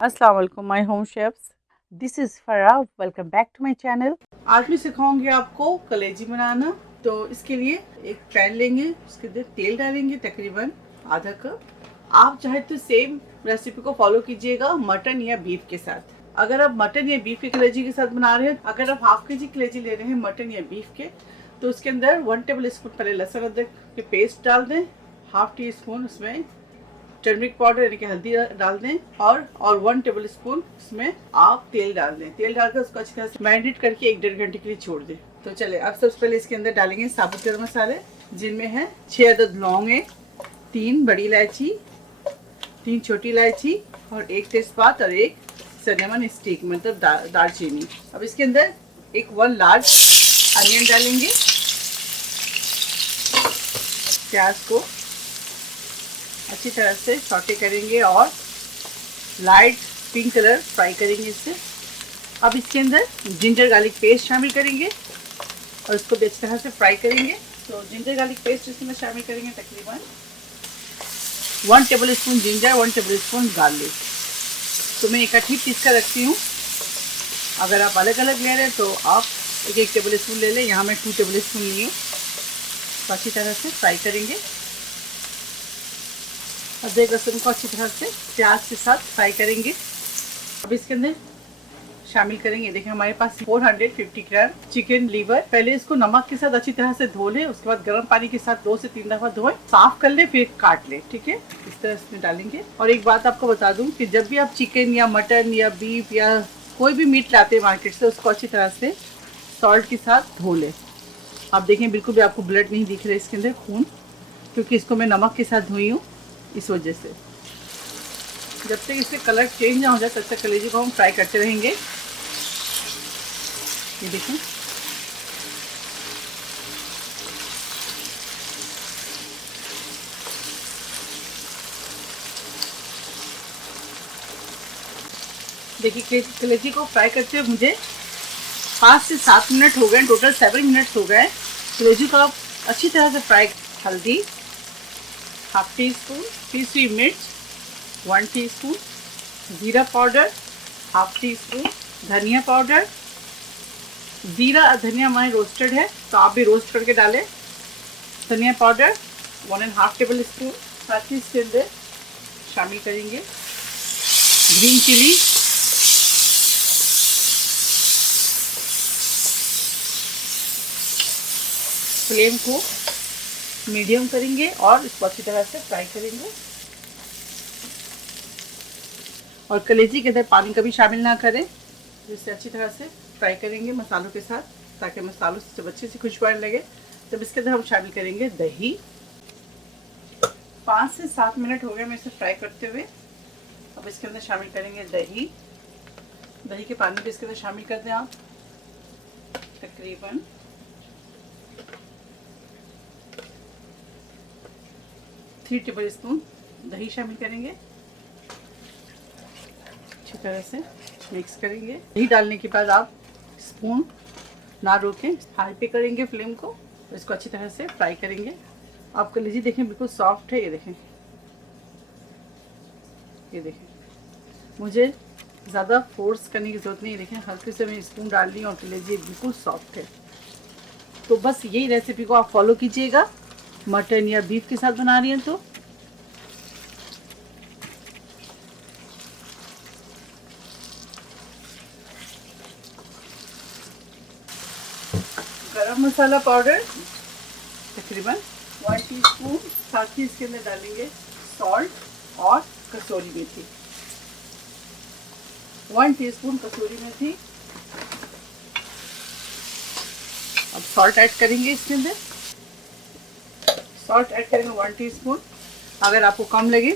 अस्सलाम वालेकुम my home chefs, this is Farah. Welcome back to my channel. आज मैं सिखाऊंगी आपको कलेजी बनाना। तो इसके लिए एक पैन लेंगे, उसके अंदर तेल डालेंगे तकरीबन आधा कप। आप चाहे तो सेम रेसिपी को फॉलो कीजिएगा मटन या बीफ के साथ। अगर आप मटन या बीफ के कलेजी के साथ बना रहे हैं, अगर आप हाफ केजी कलेजी ले रहे हैं मटन या बीफ के, तो उसके अंदर 1 टेबल स्पून पहले लहसुन अदरक के पेस्ट डाल दें। हाफ टी स्पून उसमें टर्मरिक पाउडर यानी कि हल्दी डाल दें और 1 टेबल स्पून इसमें आप तेल डाल दें। तेल डालकर उसको अच्छी तरह से मैरिनेट करके 1-1.5 घंटे के लिए छोड़ दें। तो चले अब सबसे पहले इसके अंदर डालेंगे साबुत गरम मसाले, जिनमें है 6 अदद लौंगे, 3 बड़ी इलायची, 3 छोटी इलायची और 1 तेजपात और 1 सिनेमन स्टिक मतलब दालचीनी। अब इसके अंदर 1 लार्ज अनियन डालेंगे। प्याज को अच्छी तरह से सौटे करेंगे और लाइट पिंक कलर फ्राई करेंगे इससे। अब इसके अंदर जिंजर गार्लिक पेस्ट शामिल करेंगे और इसको भी अच्छी तरह से फ्राई करेंगे। तो जिंजर गार्लिक पेस्ट इसमें शामिल करेंगे तकरीबन 1 table spoon ginger, 1 table spoon garlic. तो मैं इकट्ठी पीस कर रखती हूँ। अगर आप अलग अलग ले रहे हैं तो आप 1-1 टेबल स्पून ले लें। यहाँ मैं 2 टेबल स्पून ली हूँ। तो अच्छी तरह से फ्राई करेंगे। अदरक लहसुन को अच्छी तरह से प्याज के साथ फ्राई करेंगे। अब इसके अंदर शामिल करेंगे, देखिए हमारे पास 450 ग्राम चिकन लीवर। पहले इसको नमक के साथ अच्छी तरह से धो लें, उसके बाद गर्म पानी के साथ 2 से 3 दफा धोएं, साफ कर ले, फिर काट ले। ठीक है, इस तरह इसमें डालेंगे। और एक बात आपको बता दूं कि जब भी आप चिकन या मटन या बीफ या कोई भी मीट लाते हैं मार्केट से, उसको अच्छी तरह से सॉल्ट के साथ धो ले। आप देखें बिल्कुल भी आपको ब्लड नहीं दिख रहा है इसके अंदर, खून, क्योंकि इसको मैं नमक के साथ धोई हूँ। इस वजह से जब तक इससे कलर चेंज ना हो जाए तब तक कलेजी को हम फ्राई करते रहेंगे। ये देखें, देखिए कलेजी को फ्राई करते हुए मुझे 5 से 7 मिनट हो गए, टोटल 7 मिनट्स हो गए। कलेजी को आप अच्छी तरह से फ्राई। हल्दी हाफ टी स्पून, पीसी मिर्च 1 टीस्पून, जीरा पाउडर हाफ टी स्पून, धनिया पाउडर, जीरा और धनिया हमारे रोस्टेड है तो आप भी रोस्ट करके डालें। धनिया पाउडर 1.5 टेबल स्पून। साथ ही इसके अंदर शामिल करेंगे ग्रीन चिली, फ्लेम को मीडियम करेंगे और इसको अच्छी तरह से फ्राई करेंगे। और कलेजी के अंदर पानी कभी शामिल ना करें, जिससे अच्छी तरह से फ्राई करेंगे मसालों के साथ, ताकि मसालों से जब अच्छी सी खुशबू आने लगे तब इसके अंदर हम शामिल करेंगे दही। 5 से 7 मिनट हो गए मैं इसे फ्राई करते हुए। अब इसके अंदर शामिल करेंगे दही। दही के पानी भी इसके अंदर शामिल कर दें आप, तकरीबन 3 टेबल स्पून दही शामिल करेंगे। अच्छी तरह से मिक्स करेंगे। दही डालने के बाद आप स्पून ना रोकें, हाई पे करेंगे फ्लेम को, इसको अच्छी तरह से फ्राई करेंगे। आप कलेजी देखें बिल्कुल सॉफ्ट है। ये देखें, ये देखें, मुझे ज़्यादा फोर्स करने की ज़रूरत नहीं है। देखें हल्के से मैं स्पून डाल रही हूँ और कलेजी बिल्कुल सॉफ्ट है। तो बस यही रेसिपी को आप फॉलो कीजिएगा मटन या बीफ के साथ बना रही हैं तो। गरम मसाला पाउडर तकरीबन 1 टीस्पून। साथ ही इसके अंदर डालेंगे सॉल्ट और कसूरी मेथी, 1 टीस्पून कसूरी मेथी। अब सॉल्ट ऐड करेंगे इसके अंदर। सॉल्ट ऐड करेंगे 1 टीस्पून। अगर आपको कम लगे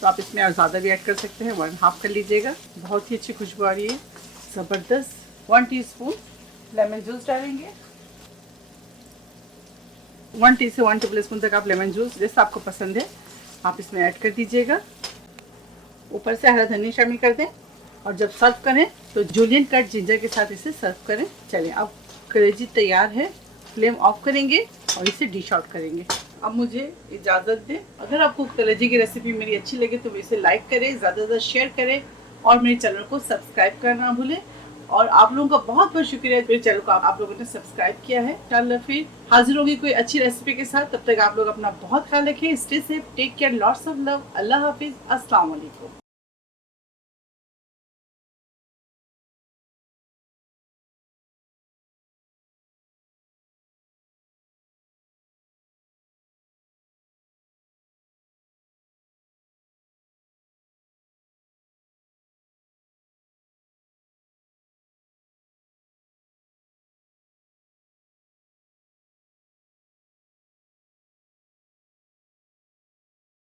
तो आप इसमें और ज़्यादा भी ऐड कर सकते हैं, 1/2 कर लीजिएगा। बहुत ही अच्छी खुशबू आ रही है, ज़बरदस्त। 1 टीस्पून लेमन जूस डालेंगे। 1 से 1 टेबल स्पून तक आप लेमन जूस जैसा आपको पसंद है आप इसमें ऐड कर दीजिएगा। ऊपर से हरा धनिया शामिल कर दें और जब सर्व करें तो जूलियन कट जिंजर के साथ इसे सर्व करें। चलें, अब कलेजी तैयार है। फ्लेम ऑफ करेंगे और इसे डिश आउट करेंगे। अब मुझे इजाज़त दें। अगर आपको कलेजी की रेसिपी मेरी अच्छी लगे तो इसे लाइक करें, ज़्यादा से ज़्यादा शेयर करें और मेरे चैनल को सब्सक्राइब करना ना भूलें। और आप लोगों का बहुत बहुत शुक्रिया, मेरे चैनल को आप लोगों ने सब्सक्राइब किया है। इंशाल्लाह फिर हाजिर होंगी कोई अच्छी रेसिपी के साथ। तब तक आप लोग अपना बहुत ख्याल रखें। Stay safe, take care, lots of love. अल्लाह हाफिज, अस्सलाम वालेकुम।